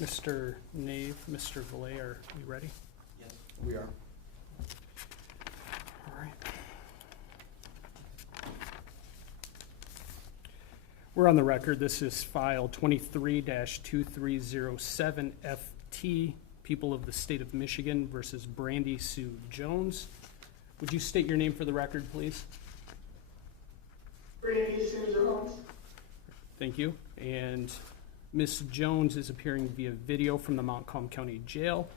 Mr. Nave, Mr. Valet, are we ready? Yes, we are. All right. We're on the record. This is file 23-2307FT, People of the State of Michigan versus Brandy Sue Jones. Would you state your name for the record, please? Brandy Sue Jones. Thank you. And Ms. Jones is appearing via video from the Montcalm County Jail.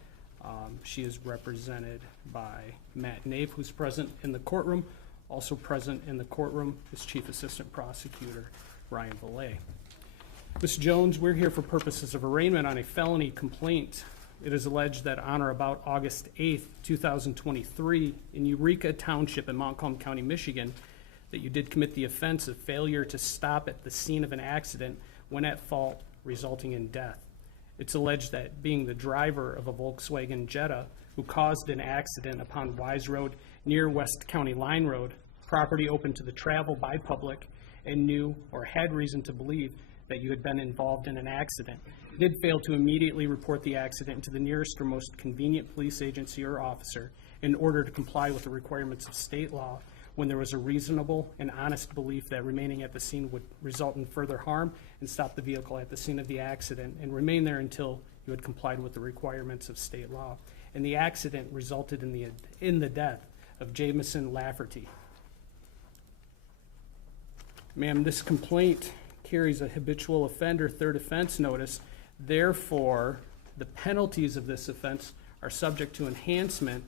She is represented by Matt Nave, who's present in the courtroom. Also present in the courtroom is Chief Assistant Prosecutor Ryan Valet. Ms. Jones, we're here for purposes of arraignment on a felony complaint. It is alleged that on or about August 8th, 2023, in Eureka Township in Montcalm County, Michigan, that you did commit the offense of failure to stop at the scene of an accident when at fault, resulting in death. It's alleged that being the driver of a Volkswagen Jetta who caused an accident upon Wise Road near West County Line Road, property open to the travel by public, and knew or had reason to believe that you had been involved in an accident, did fail to immediately report the accident to the nearest or most convenient police agency or officer in order to comply with the requirements of state law when there was a reasonable and honest belief that remaining at the scene would result in further harm, and stop the vehicle at the scene of the accident and remain there until you had complied with the requirements of state law. And the accident resulted in the death of Jamison Lafferty. Ma'am, this complaint carries a habitual offender third offense notice. Therefore, the penalties of this offense are subject to enhancement,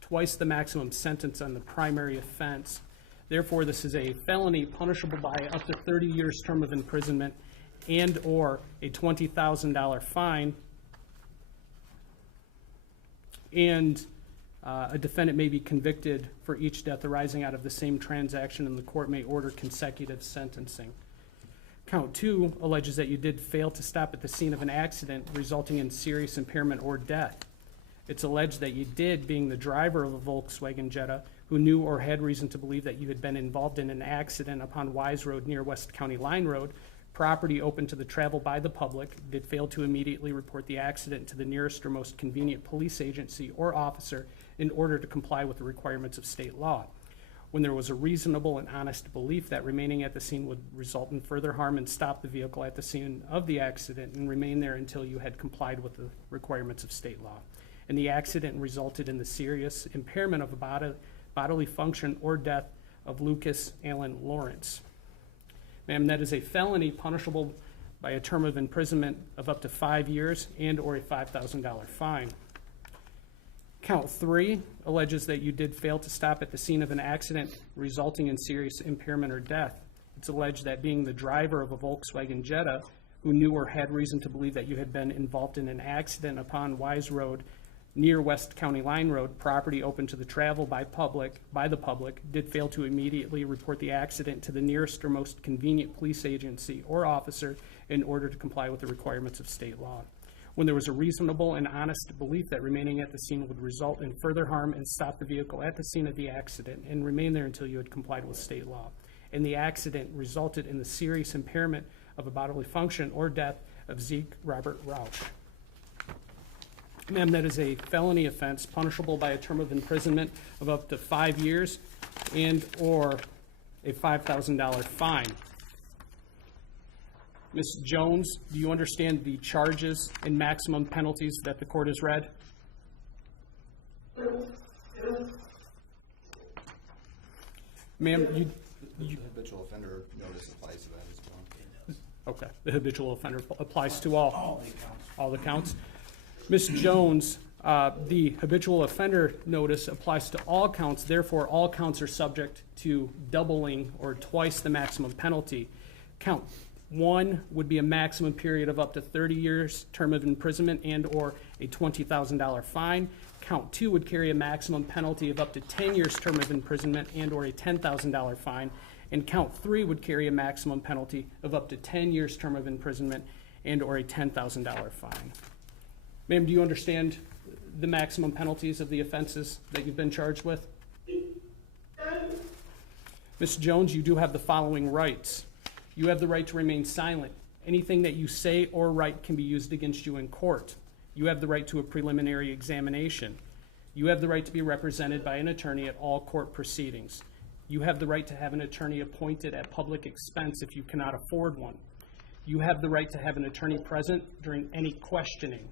twice the maximum sentence on the primary offense. Therefore, this is a felony punishable by up to 30 years term of imprisonment and or a $20,000 fine. And a defendant may be convicted for each death arising out of the same transaction, and the court may order consecutive sentencing. Count 2 alleges that you did fail to stop at the scene of an accident resulting in serious impairment or death. It's alleged that you did, being the driver of a Volkswagen Jetta who knew or had reason to believe that you had been involved in an accident upon Wise Road near West County Line Road, property open to the travel by the public, did fail to immediately report the accident to the nearest or most convenient police agency or officer in order to comply with the requirements of state law. When there was a reasonable and honest belief that remaining at the scene would result in further harm, and stop the vehicle at the scene of the accident and remain there until you had complied with the requirements of state law. And the accident resulted in the serious impairment of a bodily function or death of Lucas Allen Lawrence. Ma'am, that is a felony punishable by a term of imprisonment of up to 5 years and or a $5,000 fine. Count 3 alleges that you did fail to stop at the scene of an accident resulting in serious impairment or death. It's alleged that being the driver of a Volkswagen Jetta who knew or had reason to believe that you had been involved in an accident upon Wise Road near West County Line Road, property open to the travel by the public, did fail to immediately report the accident to the nearest or most convenient police agency or officer in order to comply with the requirements of state law. When there was a reasonable and honest belief that remaining at the scene would result in further harm, and stop the vehicle at the scene of the accident and remain there until you had complied with state law. And the accident resulted in the serious impairment of a bodily function or death of Zeke Robert Rausch. Ma'am, that is a felony offense punishable by a term of imprisonment of up to 5 years and or a $5,000 fine. Ms. Jones, do you understand the charges and maximum penalties that the court has read? Ma'am, The habitual offender notice applies to that as well. okay, the habitual offender applies to all the counts. Ms. Jones, the habitual offender notice applies to all counts. Therefore, all counts are subject to doubling or twice the maximum penalty. Count 1 would be a maximum period of up to 30 years term of imprisonment and or a $20,000 fine. Count 2 would carry a maximum penalty of up to 10 years term of imprisonment and or a $10,000 fine. And count 3 would carry a maximum penalty of up to 10 years term of imprisonment and or a $10,000 fine. Ma'am, do you understand the maximum penalties of the offenses that you've been charged with? Ms. Jones, you do have the following rights. You have the right to remain silent Anything that you say or write can be used against you in court. You have the right to a preliminary examination. You have the right to be represented by an attorney at all court proceedings. You have the right to have an attorney appointed at public expense if you cannot afford one. You have the right to have an attorney present during any questioning,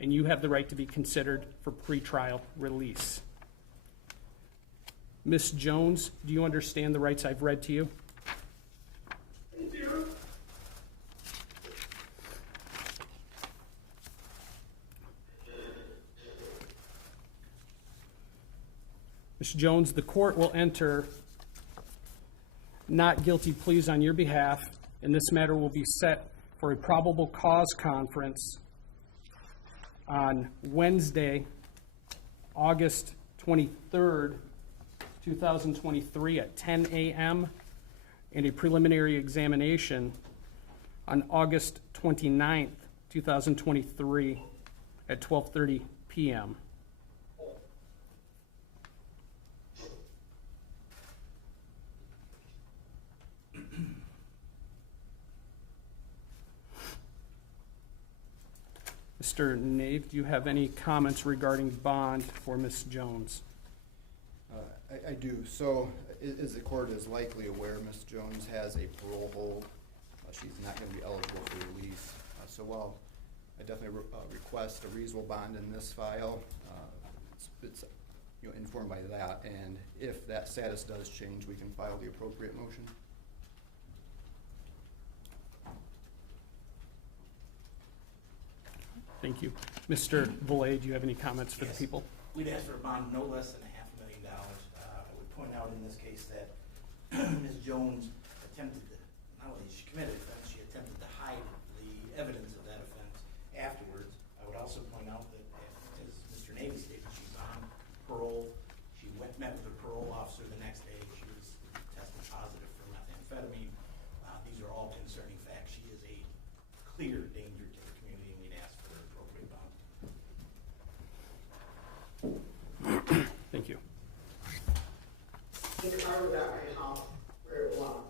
and you have the right to be considered for pretrial release. Ms. Jones, do you understand the rights I've read to you? I do. Ms. Jones, the court will enter not guilty pleas on your behalf, and this matter will be set for a probable cause conference on Wednesday, August 23rd, 2023 at 10 a.m. and a preliminary examination on August 29th, 2023 at 12:30 p.m. Mr. Nave, do you have any comments regarding bond for Ms. Jones? I do. So, as the court is likely aware, Ms. Jones has a parole hold. She's not going to be eligible for release. So while I definitely request a reasonable bond in this file, it's informed by that, and if that status does change, we can file the appropriate motion. Thank you. Mr. Valet, do you have any comments for the people? We'd ask for a bond no less than $500,000. I would point out in this case that Ms. Jones attempted to, not only did she commit an offense, she attempted to hide the evidence of that offense afterwards. I would also point out that, as Mr. Navy stated, she's on parole. She met with her parole officer the next day. She was tested positive for methamphetamine. These are all concerning facts. She is a clear danger to the community, and we'd ask for an appropriate bond. Thank you. The car was at my house where it belongs.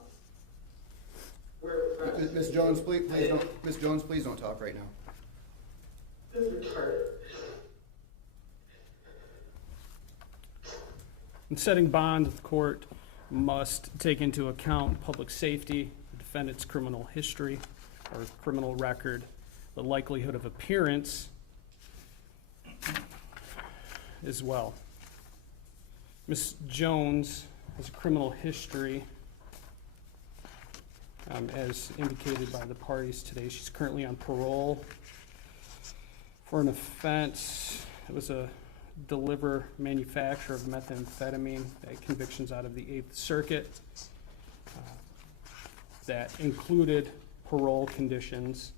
Where it Ms. Jones, please don't. Ms. Jones, please don't talk right now. This is retarded. In setting bond, the court must take into account public safety, the defendant's criminal history or criminal record, the likelihood of appearance as well. Ms. Jones has a criminal history, as indicated by the parties today. She's currently on parole for an offense. It was a deliver manufacture of methamphetamine, convictions out of the 8th Circuit that included parole conditions.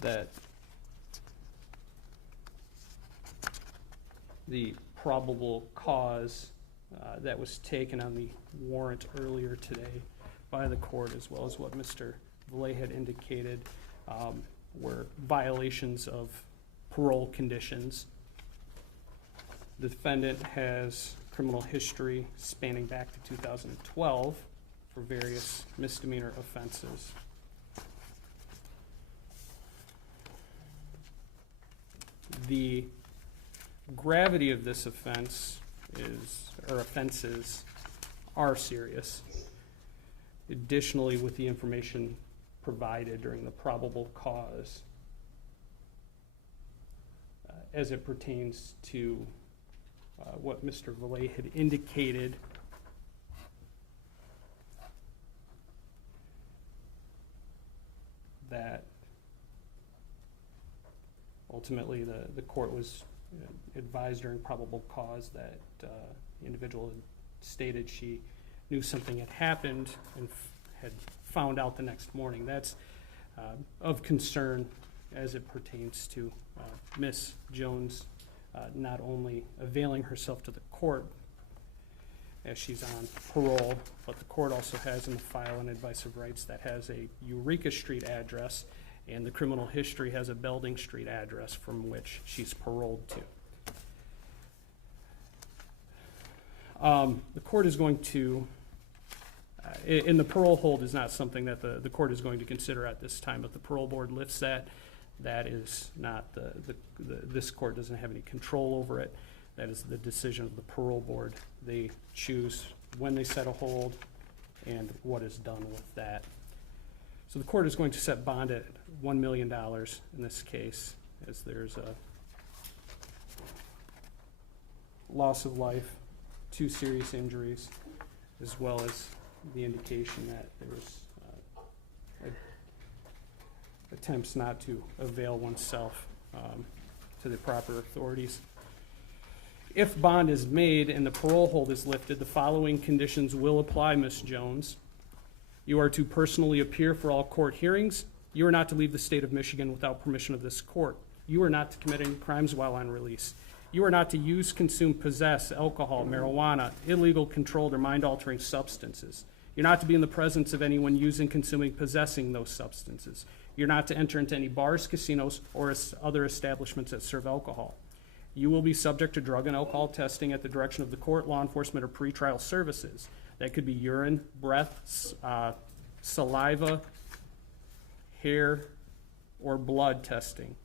That the probable cause that was taken on the warrant earlier today by the court, as well as what Mr. Valet had indicated, were violations of parole conditions. The defendant has criminal history spanning back to 2012 for various misdemeanor offenses. The gravity of this offense offenses are serious. Additionally, with the information provided during the probable cause, as it pertains to what Mr. Valet had indicated, that ultimately the court was advised during probable cause that the individual had stated she knew something had happened and had found out the next morning. That's of concern as it pertains to Ms. Jones not only availing herself to the court as she's on parole, but the court also has in the file an advice of rights that has a Eureka Street address, and the criminal history has a Belding Street address from which she's paroled to. The court is going to And the parole hold is not something that the court is going to consider at this time. If the parole board lifts that, that is not this court doesn't have any control over it. That is the decision of the parole board. They choose when they set a hold and what is done with that. So the court is going to set bond at $1 million in this case, as there's a loss of life, 2 serious injuries, as well as the indication that there was attempts not to avail oneself to the proper authorities. If bond is made and the parole hold is lifted, the following conditions will apply, Ms. Jones. You are to personally appear for all court hearings. You are not to leave the state of Michigan without permission of this court. You are not to commit any crimes while on release. You are not to use, consume, possess alcohol, marijuana, illegal, controlled, or mind-altering substances. You're not to be in the presence of anyone using, consuming, possessing those substances. You're not to enter into any bars, casinos, or other establishments that serve alcohol. You will be subject to drug and alcohol testing at the direction of the court, law enforcement, or pretrial services. That could be urine, breath, saliva, hair, or blood testing.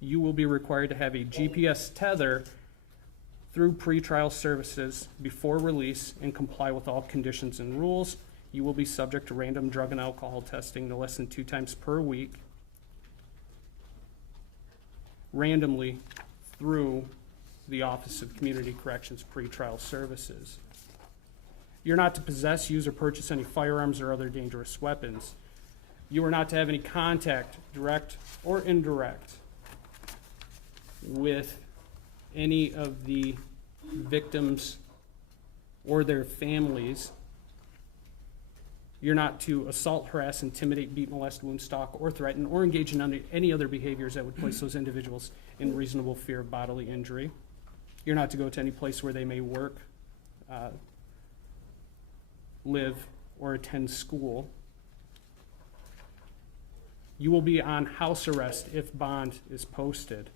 You will be required to have a GPS tether through pretrial services before release and comply with all conditions and rules. You will be subject to random drug and alcohol testing no less than 2 times per week, randomly through the Office of Community Corrections Pretrial Services. You're not to possess, use, or purchase any firearms or other dangerous weapons. You are not to have any contact, direct or indirect, with any of the victims or their families. You're not to assault, harass, intimidate, beat, molest, wound, stalk, or threaten, or engage in any other behaviors that would place those individuals in reasonable fear of bodily injury. You're not to go to any place where they may work, live, or attend school. You will be on house arrest if bond is posted.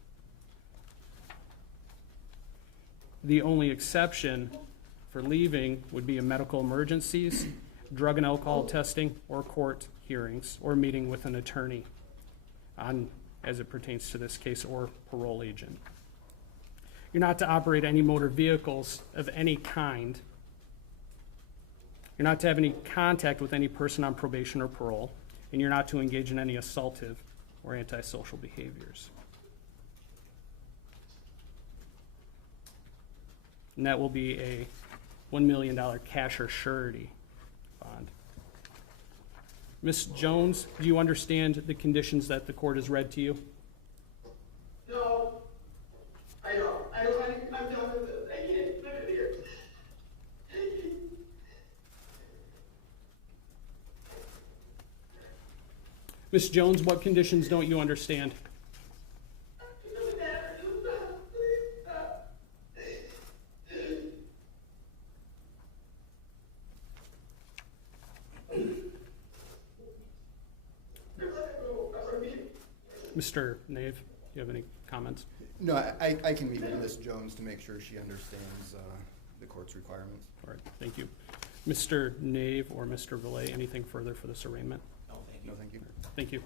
The only exception for leaving would be in medical emergencies, drug and alcohol testing, or court hearings, or meeting with an attorney as it pertains to this case, or parole agent. You're not to operate any motor vehicles of any kind. You're not to have any contact with any person on probation or parole, and you're not to engage in any assaultive or antisocial behaviors. And that will be a $1 million cash or surety bond. Ms. Jones, do you understand the conditions that the court has read to you? No, I don't. I'm done with this. I can't live it here. Ms. Jones, what conditions don't you understand? It doesn't matter. Just stop. Please stop. Mr. Nave, do you have any comments? No, I can meet with Ms. Jones to make sure she understands the court's requirements. All right, thank you. Mr. Nave or Mr. Valet, anything further for this arraignment? No, thank you. No, thank you. Thank you.